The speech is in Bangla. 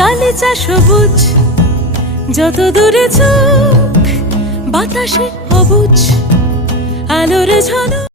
গালিচা সবুজ, যত দূরে চোখ বাতাসে অবুঝ আলোর ঝলক।